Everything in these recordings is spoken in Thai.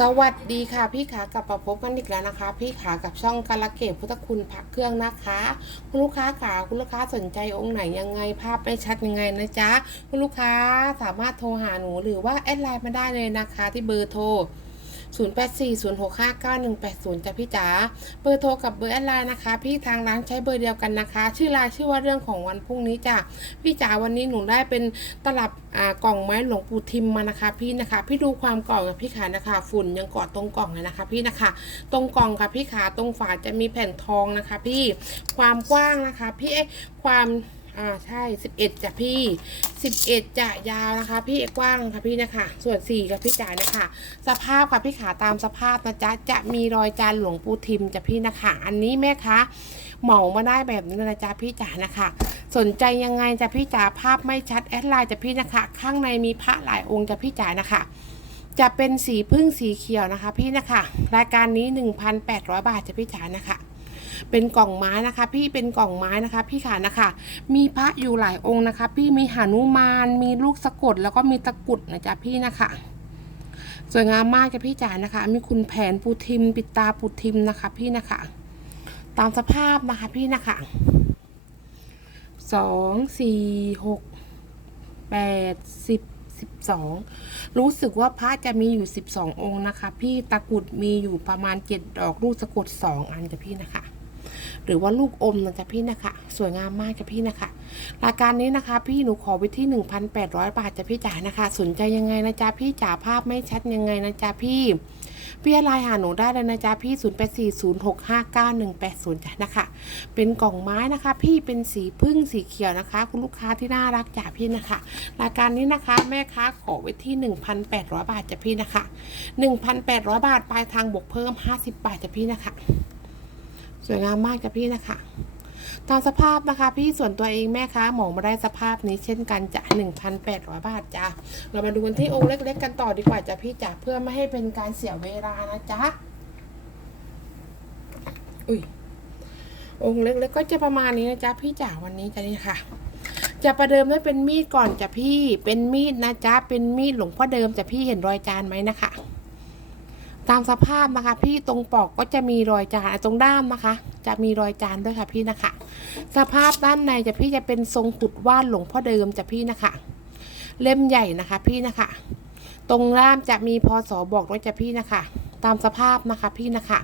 สวัสดีค่ะพี่ขากลับมาพบกันอีกแล้วนะคะ พี่ขากับช่องการละเกตพุทธคุณพักเครื่องนะคะ คุณลูกค้าขาคุณลูกค้าสนใจองค์ไหนยังไงภาพไม่ชัดยังไงนะจ๊ะคุณลูกค้าสามารถโทรหาหนูหรือว่าแอดไลน์มาได้เลยนะคะที่เบอร์โทร 0840659180จ้ะพี่จ๋าเบอร์โทรกับเบอร์แอดไลน์นะคะ พี่ทางร้านใช้เบอร์เดียวกันนะคะ ชื่อไลน์ชื่อว่าเรื่องของวันพรุ่งนี้จ้ะพี่จ๋าวันนี้หนูได้เป็นตลับอ่ากล่องไม้หลวงปู่ทิมมานะคะ พี่นะคะ พี่ดูความกล่องกับพี่ขานะคะ ฝุ่นยังเกาะตรงกล่องเลยนะคะ พี่นะคะ ตรงกล่องค่ะพี่ขาตรงฝาจะมีแผ่นทองนะคะ พี่ความกว้างนะคะ พี่เอ๊ะความ อ่าใช่11จ้ะพี่11จะยาวนะคะ พี่กว้างค่ะพี่นะคะ ส่วน4กับพี่จ๋านะคะ สภาพค่ะพี่ขาตามสภาพนะจ๊ะจะมีรอยจานหลวงปู่ทิมจ้ะพี่นะคะ อันนี้แม่คะเหมามาได้แบบนี้นะจ๊ะพี่จ๋านะคะ สนใจยังไงจ้ะพี่จ๋าภาพไม่ชัดแอดไลน์จ้ะพี่นะคะ ข้างในมีพระหลายองค์จ้ะพี่จ๋านะคะจะเป็นสีพึ่งสีเขียวนะคะ พี่นะคะ รายการนี้ 1,800 บาทจะพี่จ๋านะคะ เป็นกล่องไม้นะคะ พี่เป็นกล่องไม้นะคะ พี่ขานะคะ มีพระอยู่หลายองค์นะคะ พี่มีหานุมาน มีลูกสะกดแล้วก็มีตะกุดนะจ๊ะพี่นะคะสวยงามมากจ้ะพี่จ๋านะคะ มีคุณแผนปูทิม ปิดตาปูทิมนะคะ พี่นะคะ ตามสภาพนะคะพี่นะคะสองสี่หกแปดสิบสิบสองรู้สึกว่าพระจะมีอยู่สิบสององค์นะคะ พี่ตะกุดมีอยู่ประมาณเจ็ดดอกลูกสะกดสองอันจ้ะพี่นะคะ หรือว่าลูกอมนะจ๊ะพี่นะคะ สวยงามมากจ้ะพี่นะคะรายการนี้นะคะ พี่หนูขอไว้ที่ 1,800 บาทจ้ะพี่จ๋านะคะ สนใจยังไงนะจ๊ะพี่จ๋าภาพไม่ชัดยังไงนะจ๊ะพี่พี่ไลน์หาหนูได้เลยนะจ๊ะพี่ 0840659180จ้ะนะคะ เป็นกล่องไม้นะคะ พี่เป็นสีพึ่งสีเขียวนะคะ คุณลูกค้าที่น่ารักจ้ะพี่นะคะรายการนี้นะคะ แม่ค้าขอไว้ที่ 1,800 บาทจ้ะพี่นะคะ 1,800 บาทปลายทางบวกเพิ่ม 50 บาทจ้ะพี่นะคะ สวยงามมากจ้ะพี่นะคะตามสภาพนะคะ พี่ส่วนตัวเองแม่ค้าหมองมาได้สภาพนี้เช่นกันจะ1,800 บาทจ้ะเรามาดูกันที่องค์เล็กๆกันต่อดีกว่าจ้ะพี่จ๋าเพื่อไม่ให้เป็นการเสียเวลานะจ๊ะอุ้ยองค์เล็กๆก็จะประมาณนี้นะจ๊ะพี่จ๋าวันนี้จ้ะนี่ค่ะ จะประเดิมด้วยเป็นมีดก่อนจ้ะพี่เป็นมีดนะจ๊ะเป็นมีดหลวงพ่อเดิมจ้ะพี่เห็นรอยจานไหมนะคะ ตามสภาพนะคะ พี่ตรงปอกก็จะมีรอยจานตรงด้ามนะคะ จะมีรอยจานด้วยค่ะพี่นะคะ สภาพด้านในจะพี่จะเป็นทรงขุดว่านหลวงพ่อเดิมจะพี่นะคะ เล่มใหญ่นะคะพี่นะคะ ตรงด้ามจะมีพศบอกด้วยจะพี่นะคะ ตามสภาพนะคะพี่นะคะ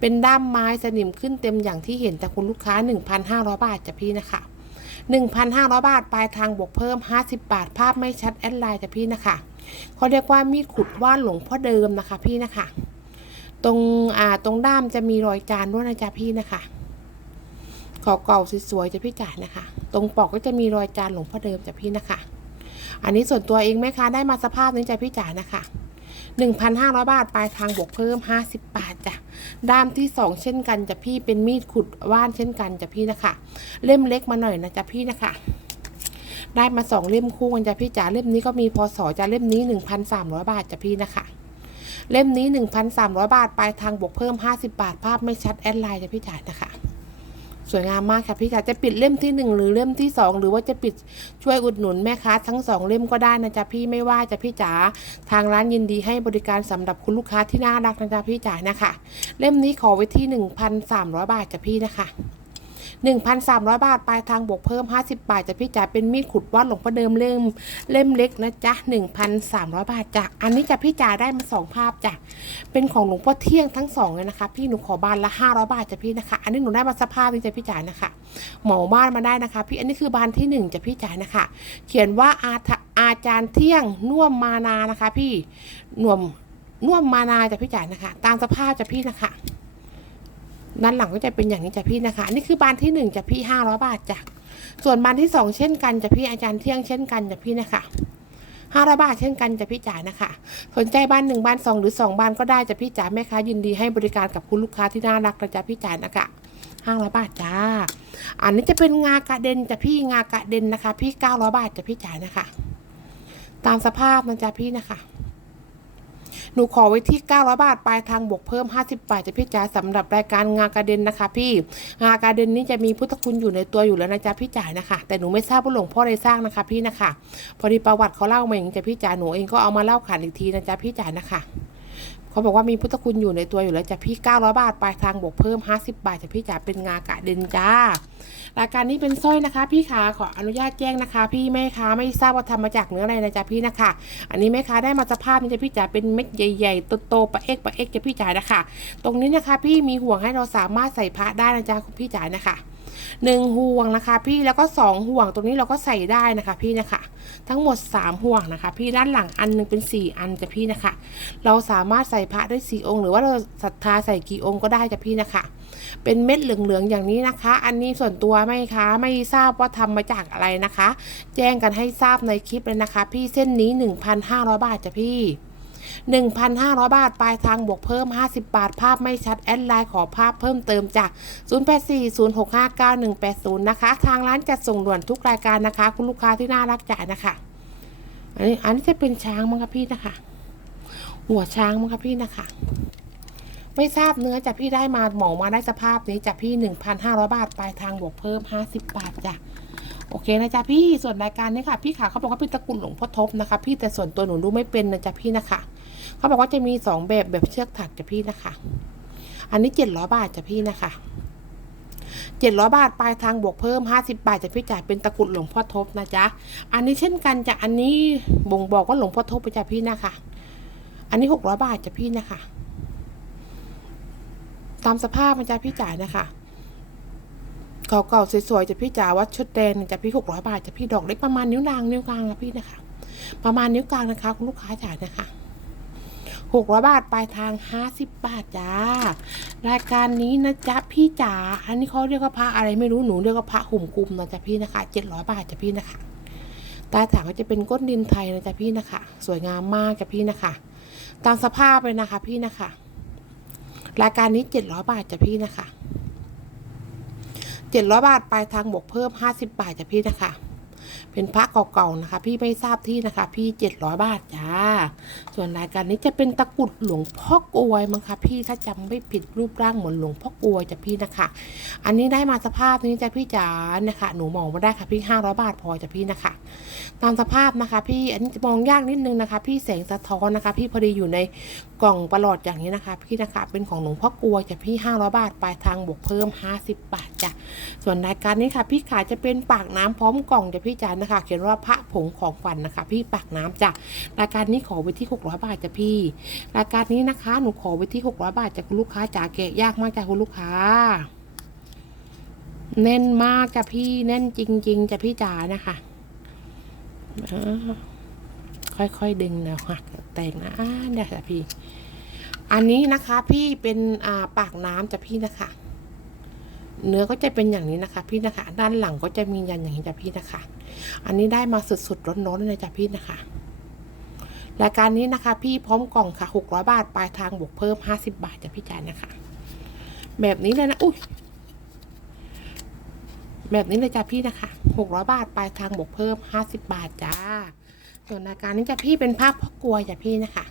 เป็นด้ามไม้สนิมขึ้นเต็มอย่างที่เห็นแต่คุณลูกค้า 1,500 บาทจะพี่นะคะ 1,500 บาท ปลายทางบวกเพิ่ม 50 บาท ภาพไม่ชัดแอดไลน์จะพี่นะคะเขาเรียกว่ามีดขุดว่านหลวงพ่อเดิมนะคะพี่นะคะ ตรงอ่าตรงด้ามจะมีรอยจานด้วยนะจ๊ะพี่นะคะเก่าๆสวยๆจะพี่จ๋านะคะ ตรงปอกก็จะมีรอยจานหลวงพ่อเดิมจ้ะพี่นะคะ อันนี้ส่วนตัวเองแม่ค้าได้มาสภาพนี้จ้ะพี่จ๋านะคะ 1,500 บาท ปลายทางบวกเพิ่ม 50 บาทจ้ะ ด้ามที่ 2 เช่นกันจะพี่เป็นมีดขุดว่านเช่นกันจ้ะพี่นะคะ เล่มเล็กมาหน่อยนะจ๊ะพี่นะคะได้มาสองเล่มคู่กันจ้ะพี่จ๋าเล่มนี้ก็มีพศจะเล่มนี้ 1,300 บาทจ้ะพี่นะคะ เล่มนี้ 1,300 บาท ปลายทางบวกเพิ่ม 50 บาท ภาพไม่ชัดแอดไลน์จ้ะพี่จ๋านะคะ สวยงามมากค่ะพี่จ๋าจะปิดเล่มที่ 1 หรือเล่มที่ 2 หรือว่าจะปิดช่วยอุดหนุนแม่ค้าทั้ง 2 เล่มก็ได้นะจ๊ะพี่ไม่ว่าจะพี่จ๋าทางร้านยินดีให้บริการสำหรับคุณลูกค้าที่น่ารักนะจ๊ะพี่จ๋านะคะ เล่มนี้ขอไว้ที่ 1,300 บาทจ้ะพี่นะคะ 1,300 บาท ปลายทางบวกเพิ่ม 50 บาทจะพี่จ๋าเป็นมีดขุดวัดหลวงพ่อเดิมเล่มเล่มเล็กนะจ๊ะ 1,300 บาทจ้ะอันนี้จะพี่จ๋าได้มาสองภาพจ้ะเป็นของหลวงพ่อเที่ยงทั้งสองเลยนะคะ พี่หนูขอบานละ 500 บาทจะพี่นะคะ อันนี้หนูได้มาสภาพนี้จ้ะพี่จ๋านะคะหมาบ้านมาได้นะคะ พี่อันนี้คือบานที่หนึ่งจะพี่จ๋านะคะ เขียนว่าอาอาจารย์เที่ยงน่วมมานานะคะ พี่น่วมน่วมมานาจะพี่จ๋านะคะ ตามสภาพจะพี่นะคะ ด้านหลังก็จะเป็นอย่างนี้จ้ะพี่นะคะ อันนี้คือบานที่หนึ่งจ้ะพี่ห้าร้อยบาทจ้ะส่วนบานที่สองเช่นกันจ้ะพี่อาจารย์เที่ยงเช่นกันจ้ะพี่นะคะห้าร้อยบาทเช่นกันจ้ะพี่จ๋านะคะ สนใจบ้านหนึ่งบ้านสองหรือสองบ้านก็ได้จ้ะพี่จ๋าแม่ค้ายินดีให้บริการกับคุณลูกค้าที่น่ารักนะจ๊ะพี่จ๋านะคะห้าร้อยบาทจ้า อันนี้จะเป็นงากระเด็นจ้ะพี่งากระเด็นนะคะ พี่เก้าร้อยบาทจ้ะพี่จ๋านะคะ ตามสภาพนะจ๊ะพี่นะคะ หนูขอไว้ที่ 900 บาท ปลายทางบวกเพิ่ม 50 บาทจะพี่จ๋าสำหรับรายการงากระเด็นนะคะ พี่งากระเด็นนี้จะมีพุทธคุณอยู่ในตัวอยู่แล้วนะจ๊ะพี่จ๋านะคะ แต่หนูไม่ทราบว่าหลวงพ่อได้สร้างนะคะพี่นะคะ พอดีประวัติเขาเล่ามาอย่างนี้จ้ะพี่จ๋าหนูเองก็เอามาเล่าขานอีกทีนะจ๊ะพี่จ๋านะคะเขาบอกว่ามีพุทธคุณอยู่ในตัวอยู่แล้วจ้ะพี่900บาทปลายทางบวกเพิ่ม 50 บาทจ้ะพี่จ๋าเป็นงากะเดนจ้า รายการนี้เป็นสร้อยนะคะ พี่ขาขออนุญาตแจ้งนะคะ พี่แม่ค้าไม่ทราบว่าทำมาจากเนื้ออะไรนะจ๊ะพี่นะคะ อันนี้แม่ค้าได้มาสภาพนี้จะพี่จ๋าเป็นเม็ดใหญ่ๆโตๆปะเอ็กปะเอ็กจ้ะพี่จ๋านะคะ ตรงนี้นะคะ พี่มีห่วงให้เราสามารถใส่พระได้นะจ๊ะคุณพี่จ๋านะคะ หนึ่งห่วงนะคะพี่แล้วก็สองห่วงตรงนี้เราก็ใส่ได้นะคะพี่นะคะ ทั้งหมด 3 ห่วงนะคะ พี่ด้านหลังอันหนึงเป็น 4 อันจ้ะพี่นะคะ เราสามารถใส่พระได้สี่องค์ หรือว่าเราศรัทธาใส่กี่องค์ก็ได้จ้ะพี่นะคะ เป็นเม็ดเหลืองๆอย่างนี้นะคะ อันนี้ส่วนตัวไม่คะไม่ทราบว่าทำมาจากอะไรนะคะ แจ้งกันให้ทราบในคลิปเลยนะคะ พี่เส้นนี้ 1,500 บาทจ้ะพี่ 1,500 บาท ปลายทางบวกเพิ่ม 50 บาท ภาพไม่ชัด แอดไลน์ขอภาพเพิ่มเติมจาก 0840659180 นะคะ ทางร้านจัดส่งด่วนทุกรายการนะคะ คุณลูกค้าที่น่ารักจ่ายนะคะ อันนี้อันนี้จะเป็นช้างมั้งคะพี่นะคะ หัวช้างมั้งคะพี่นะคะไม่ทราบเนื้อจากพี่ได้มาหมามาได้สภาพนี้จากพี่ 1,500 บาท ปลายทางบวกเพิ่ม 50 บาทจ้ะ โอเคนะจ๊ะพี่ส่วนรายการนี้ค่ะพี่ขาเขาบอกว่าเป็นตระกุลหลวงพ่อทบนะคะ พี่แต่ส่วนตัวหนูรู้ไม่เป็นนะจ๊ะพี่นะคะ เขาบอกว่าจะมีสองแบบแบบเชือกถักจ้ะพี่นะคะ อันนี้เจ็ดร้อยบาทจ้ะพี่นะคะเจ็ดร้อยบาทปลายทางบวกเพิ่มห้าสิบบาทจ้ะพี่จ่ายเป็นตะกุดหลวงพ่อทบนะจ๊ะอันนี้เช่นกันจ้ะอันนี้บ่งบอกว่าหลวงพ่อทบไปจ้ะพี่นะคะ อันนี้หกร้อยบาทจ้ะพี่นะคะ ตามสภาพมันจ้ะพี่จ่ายนะคะ เก่าๆสวยๆจะพี่จ๋าวัดชุดแดงจะพี่หกร้อยบาทจะพี่ดอกเล็กประมาณนิ้วนางนิ้วกลางนะพี่นะคะ ประมาณนิ้วกลางนะคะคุณลูกค้าจ๋านะคะหกร้อยบาทปลายทางห้าสิบบาทจ้ารายการนี้นะจ๊ะพี่จ๋าอันนี้เขาเรียกว่าพระอะไรไม่รู้หนูเรียกว่าพระหุ่มกุมนะจ๊ะพี่นะคะเจ็ดร้อยบาทจ้ะพี่นะคะใตาถังก็จะเป็นก้นดินไทยนะจ๊ะพี่นะคะ สวยงามมากจ้ะพี่นะคะ ตามสภาพเลยนะคะพี่นะคะ รายการนี้เจ็ดร้อยบาทจ้ะพี่นะคะ เจ็ดร้อยบาทปลายทางบวกเพิ่มห้าสิบบาทจ้ะพี่นะคะ เป็นพระเก่าๆนะคะ พี่ไม่ทราบที่นะคะ พี่เจ็ดร้อยบาทจ้า ส่วนรายการนี้จะเป็นตะกรุดหลวงพ่อกลวยมั้งคะพี่ถ้าจำไม่ผิดรูปร่างเหมือนหลวงพ่อกลวยจ้ะพี่นะคะ อันนี้ได้มาสภาพนี้จ้ะพี่จ๋านะคะ หนูมองมาได้ค่ะพี่ห้าร้อยบาทพอจ้ะพี่นะคะ ตามสภาพนะคะ พี่อันนี้จะมองยากนิดนึงนะคะ พี่แสงสะท้อนนะคะ พี่พอดีอยู่ใน กล่องประหลอดอย่างนี้นะคะพี่นะคะเป็นของหลวงพ่อกลัวจะพี่ห้าร้อยบาทปลายทางบวกเพิ่มห้าสิบบาทจ้ะส่วนรายการนี้ค่ะ พี่ขายจะเป็นปากน้ำพร้อมกล่องจะพี่จานนะคะ เขียนว่าพระผงของฝันนะคะ พี่ปากน้ำจ้ะรายการนี้ขอไว้ที่หกร้อยบาทจ้ะพี่ รายการนี้นะคะหนูขอไว้ที่หกร้อยบาทจากคุณลูกค้าจ๋าแกะยากมากจ้ะคุณลูกค้าแน่นมากจ้ะพี่แน่นจริง ๆจ้ะพี่จ๋านะคะค่อยๆดึงนะหักแต่งนะเนี่ยจ้ะพี่ อันนี้นะคะพี่เป็นอ่าปากน้ำจ้ะพี่นะคะ เนื้อก็จะเป็นอย่างนี้นะคะ พี่นะคะ ด้านหลังก็จะมียันอย่างนี้จ้ะพี่นะคะ อันนี้ได้มาสุดๆร้อนๆเลยจ้ะพี่นะคะรายการนี้นะคะ พี่พร้อมกล่องค่ะหกร้อยบาทปลายทางบวกเพิ่มห้าสิบบาทจ้ะพี่จ่ายนะคะ แบบนี้เลยนะอุ้ยแบบนี้เลยจ้ะพี่นะคะหกร้อยบาทปลายทางบวกเพิ่มห้าสิบบาทจ้าส่วนรายการนี้จ้ะพี่เป็นภาพพ่อกลวจ้ะพี่นะคะ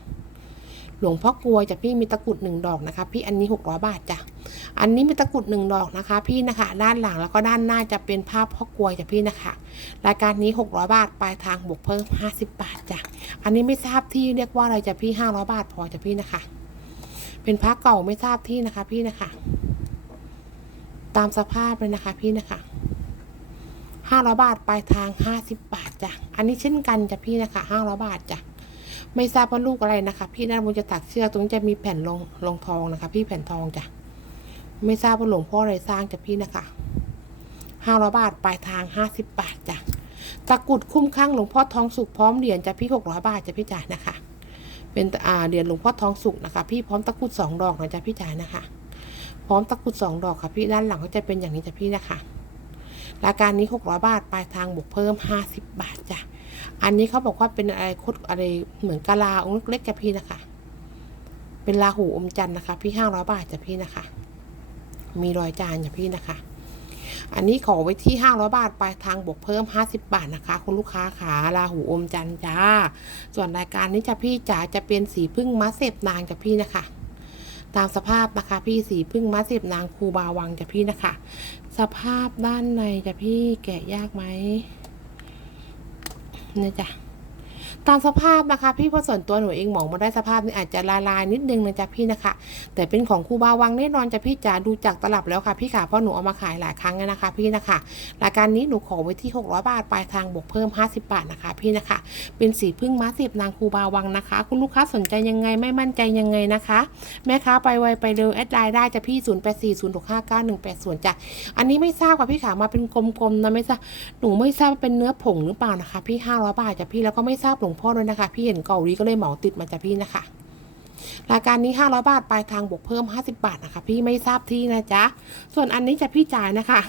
หลวงพ่อกลวยจ้ะพี่มีตะกรุดหนึ่งดอกนะคะ พี่อันนี้หกร้อยบาทจ้ะอันนี้มีตะกรุดหนึ่งดอกนะคะ พี่นะคะ ด้านหลังแล้วก็ด้านหน้าจะเป็นภาพพ่อกลวยจ้ะพี่นะคะรายการนี้600บาทปลายทางบวกเพิ่ม50บาทจ้ะอันนี้ไม่ทราบที่เรียกว่าอะไรจ้ะพี่500บาทพอจ้ะพี่นะคะ เป็นพระเก่าไม่ทราบที่นะคะ พี่นะคะ ตามสภาพเลยนะคะ พี่นะคะ500บาทปลายทาง50บบาทจ้ะอันนี้เช่นกันจ้ะพี่นะคะ500บาทจ้ะ ไม่ทราบว่าลูกอะไรนะคะ พี่ด้านบนจะตักเชือกตรงนี้จะมีแผ่นรองรองทองนะคะ พี่แผ่นทองจ้ะไม่ทราบว่าหลวงพ่ออะไรสร้างจ้ะพี่นะคะห้าร้อยบาทปลายทางห้าสิบบาทจ้ะตะกรุดคุ้มข้างหลวงพ่อทองสุกพร้อมเหรียญจ้ะพี่หกร้อยบาทจ้ะพี่จ่านะคะ เป็นอ่าเหรียญหลวงพ่อทองสุกนะคะ พี่พร้อมตะกรุดสองดอกนะจ้ะพี่จ่านะคะ พร้อมตะกรุดสองดอกค่ะพี่ด้านหลังก็จะเป็นอย่างนี้จ้ะพี่นะคะ รายการนี้หกร้อยบาทปลายทางบวกเพิ่มห้าสิบบาทจ้ะ อันนี้เขาบอกว่าเป็นอะไรคดอะไรเหมือนกะลาองค์เล็กๆจ้ะพี่นะคะ เป็นลาหูอมจันทร์นะคะ พี่ห้าร้อยบาทจ้ะพี่นะคะ มีรอยจานจ้ะพี่นะคะ อันนี้ขอไว้ที่ห้าร้อยบาทปลายทางบวกเพิ่มห้าสิบบาทนะคะ คุณลูกค้าขาลาหูอมจันทร์จ้า ส่วนรายการนี้จ้ะพี่จ๋าจะเป็นสีพึ่งมะเสพนางจ้ะพี่นะคะตามสภาพนะคะพี่สีพึ่งมะเสพนางคูบาวังจ้ะพี่นะคะ สภาพด้านในจ้ะพี่แกะยากไหม นะจ๊ะ ตามสภาพนะคะ พี่เพราะส่วนตัวหนูเองมองมาได้สภาพนี้อาจจะลาลายนิดนึงนะจ๊ะพี่นะคะ แต่เป็นของครูบาวังแน่นอนจะพี่จ๋าดูจากตลับแล้วค่ะพี่ค่ะเพราะหนูเอามาขายหลายครั้งแล้วนะคะ พี่นะคะรายการนี้หนูขอไว้ที่ 600 บาทปลายทางบวกเพิ่ม 50 บาทนะคะ พี่นะคะ เป็นสีพึ่งม้าสิบนางครูบาวังนะคะ คุณลูกค้าสนใจยังไงไม่มั่นใจยังไงนะคะ แม่ค้าไปไวไปเร็วแอดไลน์ได้จะพี่ 0 8 4 0 6 5 9 1 8 0จ้ะอันนี้ไม่ทราบค่ะพี่ขามาเป็นกลมๆนะไม่ทราบหนูไม่ทราบเป็นเนื้อผงหรือเปล่านะคะ พี่500บาทจ้ะพี่แล้วก็ไม่ทราบหลวงพ่อด้วยนะคะ พี่เห็นเกาหลีก็เลยเหมาติดมาจ้ะพี่นะคะ รายการนี้ 500 บาทปลายทางบวกเพิ่ม 50 บาทนะคะ พี่ไม่ทราบที่นะจ๊ะ ส่วนอันนี้จะพี่จ่ายนะคะ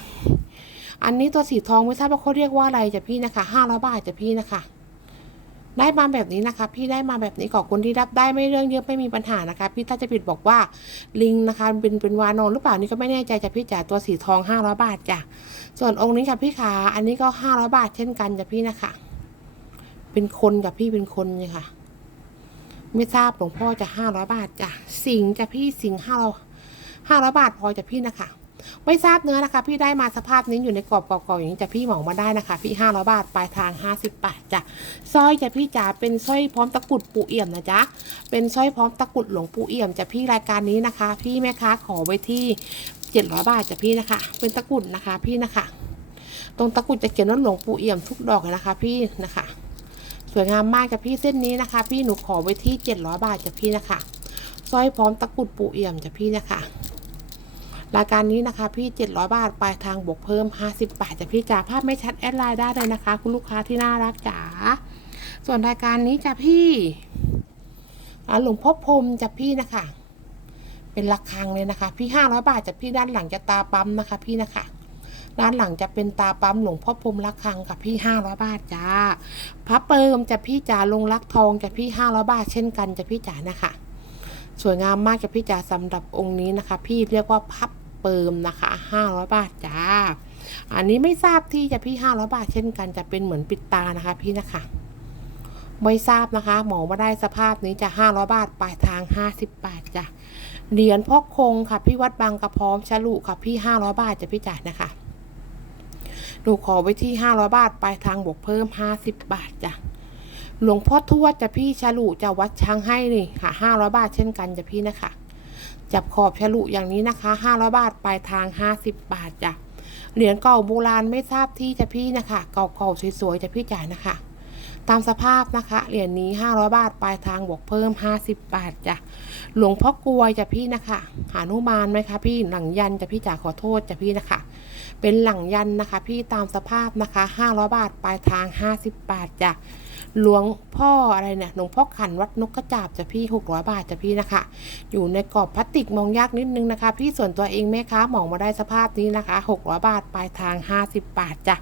อันนี้ตัวสีทองไม่ทราบว่าเขาเรียกว่าอะไรจะพี่นะคะ 500 บาทจะพี่นะคะ ได้มาแบบนี้นะคะ พี่ได้มาแบบนี้ขอบคุณที่รับได้ไม่เรื่องเยอะไม่มีปัญหานะคะ พี่ถ้าจะผิดบอกว่าลิงนะคะเป็นเป็นวานอนหรือเปล่านี่ก็ไม่แน่ใจจะพี่จ่ายตัวสีทอง500บาทจ้ะส่วนองค์นี้ค่ะพี่ขาอันนี้ก็500บาทเช่นกันจ้ะพี่นะคะ เป็นคนกับพี่เป็นคนเนี่ยค่ะ ไม่ทราบหลวงพ่อจะห้าร้อยบาทจ้ะสิงจะพี่สิงห้าร้อยห้าร้อยบาทพอจะพี่นะคะ ไม่ทราบเนื้อนะคะ พี่ได้มาสภาพนี้อยู่ในกรอบกรอบอย่างนี้จะพี่เหมามาได้นะคะ พี่ห้าร้อยบาทปลายทางห้าสิบบาทจ้ะสร้อยจะพี่จ๋าเป็นสร้อยพร้อมตะกรุดปูเอี่ยมนะจ๊ะเป็นสร้อยพร้อมตะกรุดหลวงปูเอี่ยมจะพี่รายการนี้นะคะ พี่แม่ค้าขอไว้ที่เจ็ดร้อยบาทจะพี่นะคะ เป็นตะกรุดนะคะพี่นะคะ ตรงตะกรุดจะเขียนว่าหลวงปูเอี่ยมทุกดอกเลยนะคะ พี่นะคะ สวยงามมากกับพี่เส้นนี้นะคะ พี่หนูขอไว้ที่ 700 บาทจ้ะพี่นะคะสร้อยพร้อมตะกรุดปูเอี่ยมจ้ะพี่นะคะ รายการนี้นะคะพี่ 700 บาทปลายทางบวกเพิ่ม 50 บาทจ้ะพี่จ๋าภาพไม่ชัดแอดไลน์ได้เลยนะคะ คุณลูกค้าที่น่ารักจ๋าส่วนรายการนี้จ้ะพี่หลวงพ่อพรมจ้ะพี่นะคะ เป็นระฆังเลยนะคะ พี่ 500 บาทจ้ะพี่ด้านหลังจะตาปั๊มนะคะ พี่นะคะ ด้านหลังจะเป็นตาปั๊มหลวงพ่อพรมระฆังค่ะพี่500บาทจ้าพระเปิมจะพี่จ๋าลงรักทองจะพี่ห้าร้อยบาทเช่นกันจะพี่จ๋านะคะ สวยงามมากจะพี่จ๋าสำหรับองค์นี้นะคะ พี่เรียกว่าพับเปิมนะคะห้าร้อยบาทจ้า อันนี้ไม่ทราบที่จะพี่ห้าร้อยบาทเช่นกันจะเป็นเหมือนปิดตานะคะพี่นะคะไม่ทราบนะคะ หมอมาได้สภาพนี้จะห้าร้อยบาทปลายทางห้าสิบบาทจ้ะเหรียญพ่อคงค่ะพี่วัดบางกระพร้อมฉลุค่ะพี่ห้าร้อยบาทจะพี่จ๋านะคะ หนูขอไว้ที่ 500 บาทปลายทางบวกเพิ่ม 50 บาทจ้ะหลวงพ่อทวดจะพี่ฉลุจะวัดช้างให้นี่ค่ะ500บาทเช่นกันจะพี่นะคะ จับขอบฉลุอย่างนี้นะคะ500บาทปลายทาง50บาทจ้ะเหรียญเก่าโบราณไม่ทราบที่จะพี่นะคะ เก่าๆสวยๆจะพี่จ่ายนะคะ ตามสภาพนะคะ เหรียญนี้ 500 บาท ปลายทางบวกเพิ่ม 50 บาทจ้ะ หลวงพ่อกลวยจะพี่นะคะ หานุมานไหมคะพี่ หลังยันจะพี่จ๋าขอโทษจะพี่นะคะ เป็นหลังยันนะคะ พี่ตามสภาพนะคะ 500 บาท ปลายทาง 50 บาทจ้ะ หลวงพ่ออะไรเนี่ยหลวงพ่อขันวัดนกกระจาบจะพี่600บาทจะพี่นะคะ อยู่ในกรอบพลาสติกมองยากนิดนึงนะคะ พี่ส่วนตัวเองแม่ค้ามองมาได้สภาพนี้นะคะ 600 บาท ปลายทาง 50 บาทจ้ะ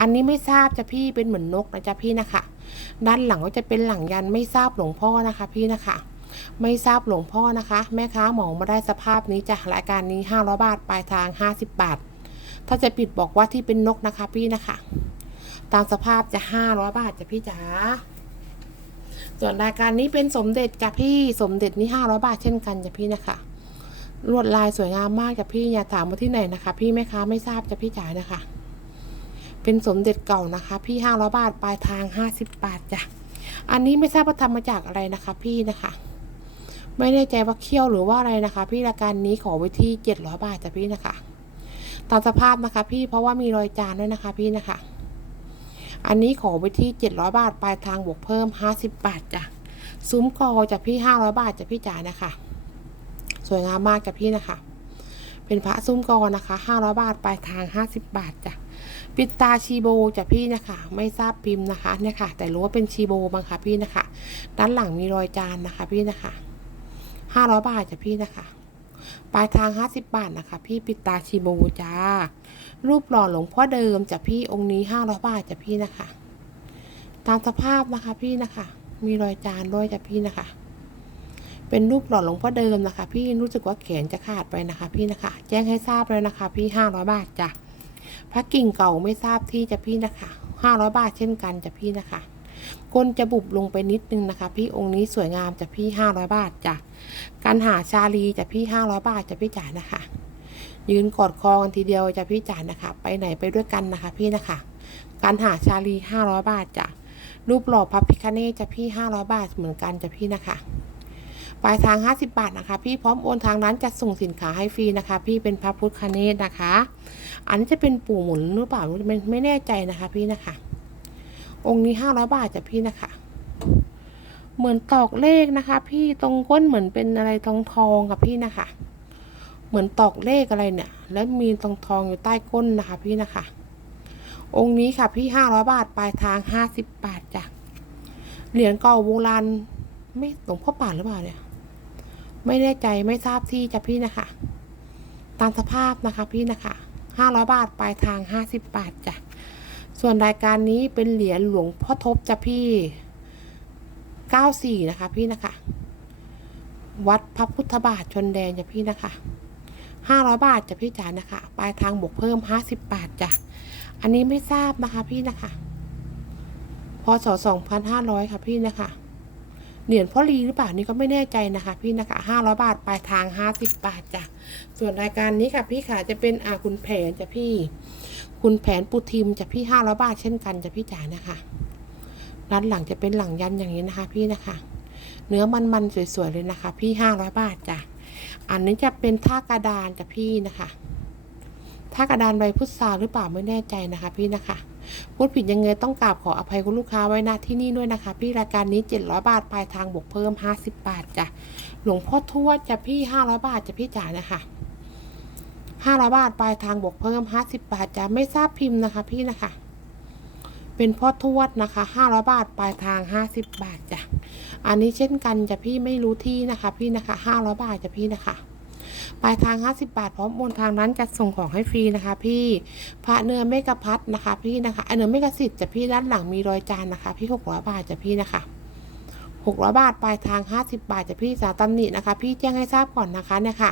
อันนี้ไม่ทราบจะพี่เป็นเหมือนนกนะจ๊ะพี่นะคะ ด้านหลังก็จะเป็นหลังยันไม่ทราบหลวงพ่อนะคะ พี่นะคะ ไม่ทราบหลวงพ่อนะคะ แม่ค้าหมองมาได้สภาพนี้จ้ะรายการนี้500บาทปลายทาง 50 บาท ถ้าจะปิดบอกว่าที่เป็นนกนะคะ พี่นะคะ ตามสภาพจะห้าร้อยบาทจ้ะพี่จ๋าส่วนรายการนี้เป็นสมเด็จจ้ะพี่สมเด็จนี่ห้าร้อยบาทเช่นกันจ้ะพี่นะคะลวดลายสวยงามมากจ้ะพี่อย่าถามว่าที่ไหนนะคะ พี่แม่ค้าไม่ทราบจ้ะพี่จ๋านะคะ เป็นสมเด็จเก่านะคะ พี่ห้าร้อยบาทปลายทางห้าสิบบาทจ้ะอันนี้ไม่ทราบว่าทำมาจากอะไรนะคะ พี่นะคะ ไม่แน่ใจว่าเคี่ยวหรือว่าอะไรนะคะ พี่ราการนี้ขอไว้ที่เจ็ดร้อยบาทจ้ะพี่นะคะตามสภาพนะคะ พี่เพราะว่ามีรอยจานด้วยนะคะ พี่นะคะ อันนี้ขอไว้ที่700บาทปลายทางบวกเพิ่ม50บาทจ้ะซุ้มกอจากพี่500บาทจากพี่จ๋านะคะ สวยงามมากจากพี่นะคะ เป็นพระซุ้มกอนะคะ500บาทปลายทาง50บาทจ้ะ ปิดตาชีโบจากพี่นะคะ ไม่ทราบพิมพ์นะคะเนี่ยค่ะ แต่รู้ว่าเป็นชีโบบ้างค่ะพี่นะคะ ด้านหลังมีรอยจานนะคะ พี่นะคะ500บาทจากพี่นะคะ ปลายทาง50บบาทนะคะ พี่ปิดตาชีโบจ้า รูปหล่อหลวงพ่อเดิมจากพี่องค์นี้500บาทจากพี่นะคะ ตามสภาพนะคะพี่นะคะ มีรอยจานด้วยจากพี่นะคะเป็นรูปหล่อหลวงพ่อเดิมนะคะ พี่รู้สึกว่าแขนจะขาดไปนะคะ พี่นะคะ แจ้งให้ทราบเลยนะคะ พี่500บาทจ้ะ พระกิ่งเก่าไม่ทราบที่จะพี่นะคะ500บาทเช่นกันจะพี่นะคะก้นจะบุบลงไปนิดนึงนะคะ พี่องค์นี้สวยงามจากพี่500บาทจ้ะการหาชาลีจากพี่500บาทจากพี่จ๋านะคะ ยืนกอดคอกันทีเดียวจะพี่จ๋านะคะ ไปไหนไปด้วยกันนะคะ พี่นะคะ การหาชาลี500บาทจ้ะรูปหล่อพระพิคเนตจะพี่500บาทเหมือนกันจะพี่นะคะปลายทาง 50 บาทนะคะ พี่พร้อมโอนทางนั้นจะส่งสินค้าให้ฟรีนะคะ พี่เป็นพระพุทธคเนตนะคะ อันนี้จะเป็นปู่หมุนหรือเปล่าไม่ไม่แน่ใจนะคะ พี่นะคะ องค์นี้500บาทจ้ะพี่นะคะ เหมือนตอกเลขนะคะ พี่ตรงก้นเหมือนเป็นอะไรทองทองกับพี่นะคะ เหมือนตอกเลขอะไรเนี่ย แล้วมีทองทองอยู่ใต้ก้นนะคะ พี่นะคะ องค์นี้ค่ะพี่500บาทปลายทาง50บาทจ้ะเหรียญเก่าโบราณไม่หลวงพ่อป่านหรือเปล่าเนี่ย ไม่แน่ใจไม่ทราบที่จ้ะพี่นะคะ ตามสภาพนะคะพี่นะคะ 500 บาท ปลายทาง 50 บาทจ้ะ ส่วนรายการนี้เป็นเหรียญหลวงพ่อทบจ้ะพี่ 94 นะคะพี่นะคะ วัดพระพุทธบาทชนแดนจ้ะพี่นะคะ 500 บาทจ้ะพี่จ๋านะคะ ปลายทางบวกเพิ่ม 50 บาทจ้ะ อันนี้ไม่ทราบนะคะพี่นะคะ พศ 2500 ค่ะพี่นะคะ เหรียญพ่อลีหรือเปล่านี่ก็ไม่แน่ใจนะคะ พี่นะคะ500บาทปลายทาง50บบาทจ้ะส่วนรายการนี้ค่ะ พี่ค่ะจะเป็นอาคุณแผนจ้ะพี่ คุณแผนปุทิมจ้ะพี่500บาทเช่นกันจ้ะพี่จ๋านะคะด้านหลังจะเป็นหลังยันอย่างนี้นะคะ พี่นะคะ เนื้อมันๆสวยๆเลยนะคะ พี่500บาทจ้ะอันนี้จะเป็นท่ากระดานจ้ะพี่นะคะท่ากระดานใบพุทราหรือเปล่าไม่แน่ใจนะคะ พี่นะคะ พูดผิดยังไงต้องกราบขออภัยคุณลูกค้าไว้ณที่นี่ด้วยนะคะ พี่รายการนี้ 700 บาทปลายทางบวกเพิ่ม 50 บาทจ้ะหลวงพ่อทวดจะพี่ 500 บาทจะพี่จ๋านะคะ500 บาทปลายทางบวกเพิ่ม 50 บาทจะไม่ทราบพิมพ์นะคะ พี่นะคะเป็นพ่อทวดนะคะ500บาทปลายทาง 50 บาทจ้ะ อันนี้เช่นกันจะพี่ไม่รู้ที่นะคะ พี่นะคะ500บาทจะพี่นะคะ ปลายทาง 50 บาทพร้อมโอนทางนั้นจะส่งของให้ฟรีนะคะ พี่พระเนื้อเมกะพัดนะคะ พี่นะคะอันเนื้อเมกะสิทธิ์จะพี่ด้านหลังมีรอยจานนะคะ พี่600บาทจะพี่นะคะ600บาทปลายทาง 50 บาทจะพี่สาตำหนินะคะ พี่แจ้งให้ทราบก่อนนะคะเนี่ยค่ะ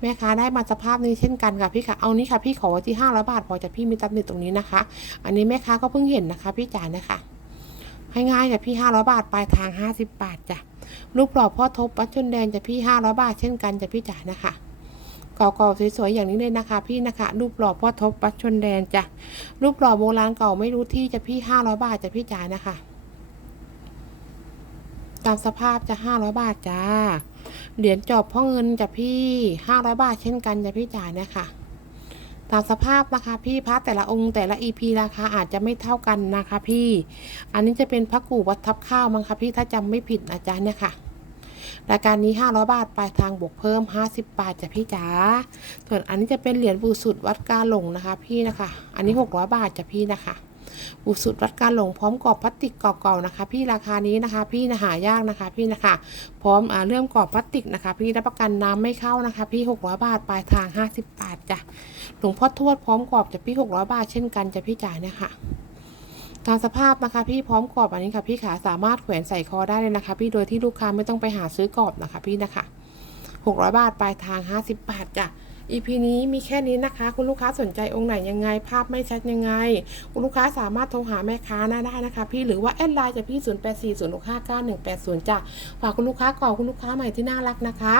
แม่ค้าได้มาสภาพนี้เช่นกันค่ะพี่ค่ะเอานี้ค่ะพี่ขอไว้ที่500บาทพอจะพี่มีตำหนิตรงนี้นะคะ อันนี้แม่ค้าก็เพิ่งเห็นนะคะ พี่จ๋านี่ยค่ะง่ายๆจ้ะพี่ 500 บาทปลายทาง 50 บาทจ้ะรูปหล่อพ่อทบวัดชนแดนจะพี่ 500 บาทเช่นกันจะพี่จ๋านะคะ เก่าๆสวยๆอย่างนี้เลยนะคะ พี่นะคะรูปหล่อพ่อทบวัดชนแดนจ้ะรูปหล่อโบราณเก่าไม่รู้ที่จะพี่500บาทจะพี่จ๋านะคะ ตามสภาพจะ500บาทจ้าเหรียญจอบพ่อเงินจะพี่500บาทเช่นกันจะพี่จ๋าเนี่ยค่ะตามสภาพนะคะพี่พระแต่ละองค์แต่ละ EP ราคาอาจจะไม่เท่ากันนะคะ พี่ อันนี้จะเป็นพระกู่วัดทับข้าวมั้งคะพี่ถ้าจำไม่ผิดนะจ๊ะเนี่ยค่ะ รายการนี้ 500 บาทปลายทางบวกเพิ่ม 50 บาทจ้ะพี่จ๋าส่วนอันนี้จะเป็นเหรียญบูสุดวัดกาหลงนะคะ พี่นะคะ อันนี้ 600 บาทจ้ะพี่นะคะบูสุดวัดกาหลงพร้อมกรอบพลาสติกเก่าๆนะคะ พี่ราคานี้นะคะ พี่นะหายากนะคะ พี่นะคะ พร้อมอเรื่องกรอบพลาสติกนะคะ พี่รับประกันน้ำไม่เข้านะคะ พี่600บาทปลายทาง 50 บาทจ้ะหลวงพ่อทวดพร้อมกรอบจะพี่600บาทเช่นกันจะพี่จ๋าเนี่ยค่ะ ตามสภาพนะคะพี่พร้อมกรอบอันนี้ค่ะพี่ขาสามารถแขวนใส่คอได้เลยนะคะ พี่โดยที่ลูกค้าไม่ต้องไปหาซื้อกรอบนะคะ พี่นะคะ 600 บาทปลายทาง 50 บาทจ้ะ EP นี้มีแค่นี้นะคะ คุณลูกค้าสนใจองค์ไหนยังไง ภาพไม่ชัดยังไง คุณลูกค้าสามารถโทรหาแม่ค้าน้าได้นะคะ พี่หรือว่าแอดไลน์จะพี่ 0 8 4 0 6 5 9 1 8 0จ้ะฝากคุณลูกค้าก่อนคุณลูกค้าใหม่ที่น่ารักนะคะ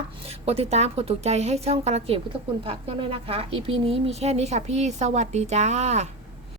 กดติดตามกดถูกใจให้ช่องกระเกตพุทธคุณพระเครื่องด้วยนะคะ EP นี้มีแค่นี้ค่ะพี่สวัสดีจ้า